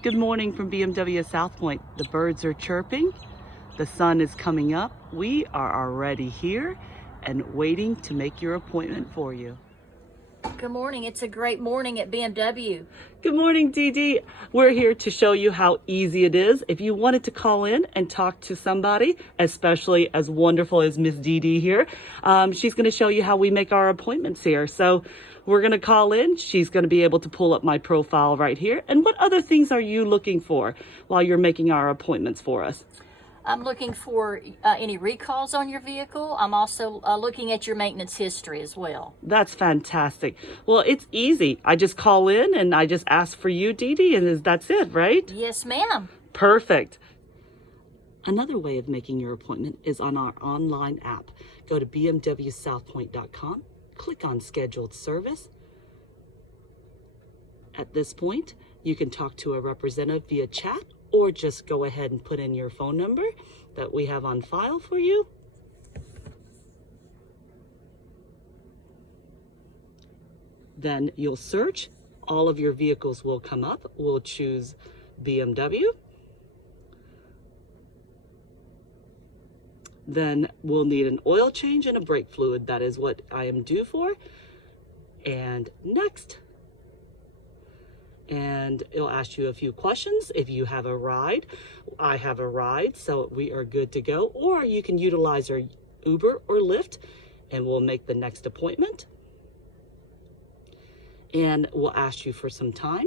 Good morning from BMW South Point. The birds are chirping, the sun is coming up. We are already here and waiting to make your appointment for you. Good morning. It's a great morning at BMW. Good morning, Dee Dee. We're here to show you how easy it is. If you wanted to call in and talk to somebody, especially as wonderful as Miss Dee Dee here, she's going to show you how we make our appointments here. So we're going to call in. She's going to be able to pull up my profile right here. And what other things are you looking for while you're making our appointments for us? I'm looking for any recalls on your vehicle. I'm also looking at your maintenance history as well. That's fantastic. Well, it's easy. I just call in and I just ask for you, Dee Dee, and that's it, right? Yes, ma'am. Perfect. Another way of making your appointment is on our online app. Go to bmwsouthpoint.com, click on Scheduled Service. At this point, you can talk to a representative via chat or just go ahead and put in your phone number that we have on file for you. Then you'll search. All of your vehicles will come up. We'll choose BMW. Then we'll need an oil change and a brake fluid. That is what I am due for. And next. And it'll ask you a few questions. If you have a ride, I have a ride, so we are good to go. Or you can utilize our Uber or Lyft, and we'll make the next appointment. And we'll ask you for some time.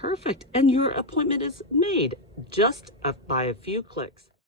Perfect. And your appointment is made just by a few clicks.